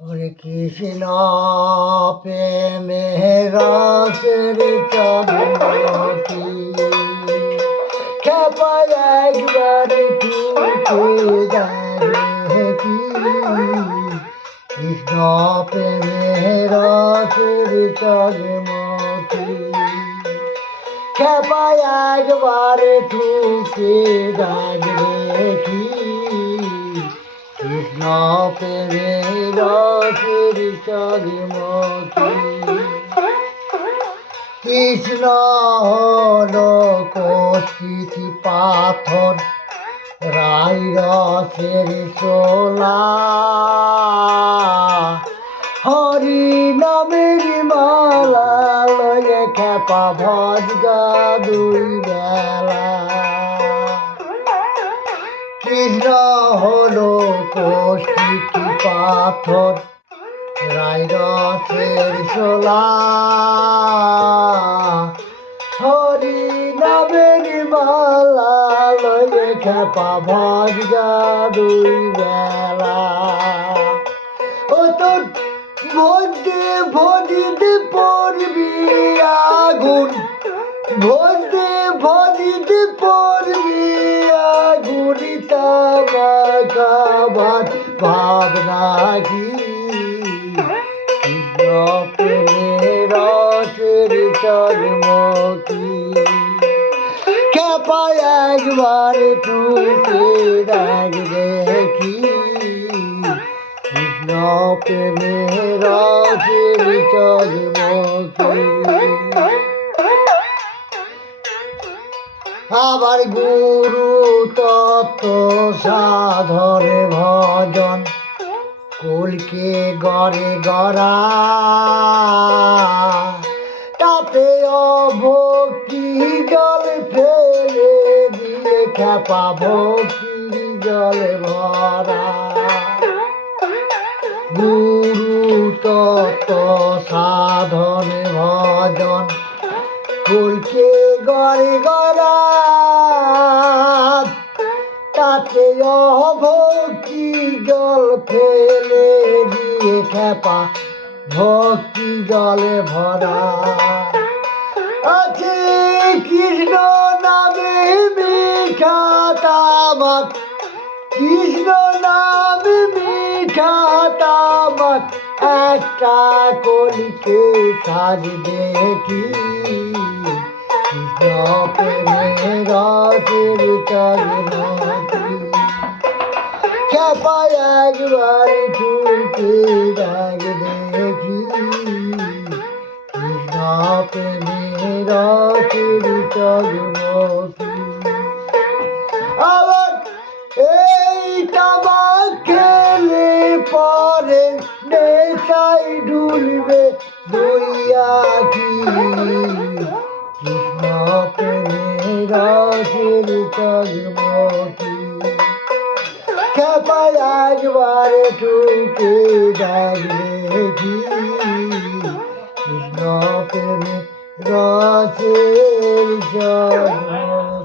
হরে কৃষ্ণ প্রেমে রসের চন্দ্রমতি খেপায় একবার কৃষ্ণ প্রেমে রসের চন্দ্রমতি খেপায় একবার ঠুকে দেখি কৃষ্ণ প্রেমে রসের চরমতি কৃষ্ণ হল কষ্টি পাথর, রাই রসের হরি নামের মালা খেপা ভজগা দুই বেলা। কৃষ্ণ হলো কষ্টি পাথর রায় রথের সোলা হরি নামের মালা লয়ে খেপা ভজগা দুই বেলা ও তোর মধ্যে ভরিতে পড়বি আগুন। মধ্যে ভরিতে পড়বি আগুনিতা মাখাবার ভাবনা কি? রসের চর্মকি খেপায় একবার টুকে দেখ দেখি কৃষ্ণ প্রেমে আবার গুরু তত্ত্ব সাধরে ভজন কুলকে গড়ে গড়া, তাতে অভক্তি জল ফেলে দিয়ে খেপা ভক্তি জল ভরা। গুরু তত্ত্ব সাধন ভজন, ফুলকে গড়ে গড়া, তাতে অভক্তি জল ফেলে খেপা ভক্তি জলে ভরা। আছে কৃষ্ণ নামে তামাক কৃষ্ণ নামে মিঠা তামাক একটা কলিকে সাজ দেখি কৃষ্ণ একবার ঠুকে ডাক দেখি চরণতি আবার এই তামাক খেলে পরে নেশাই ঢুলবে দুই আখি কৃষ্ণ প্রেমে রসের চরমতি খেপায় একবার টুকে দেখবে কি কৃষ্ণ প্রেমে রসের চরমতি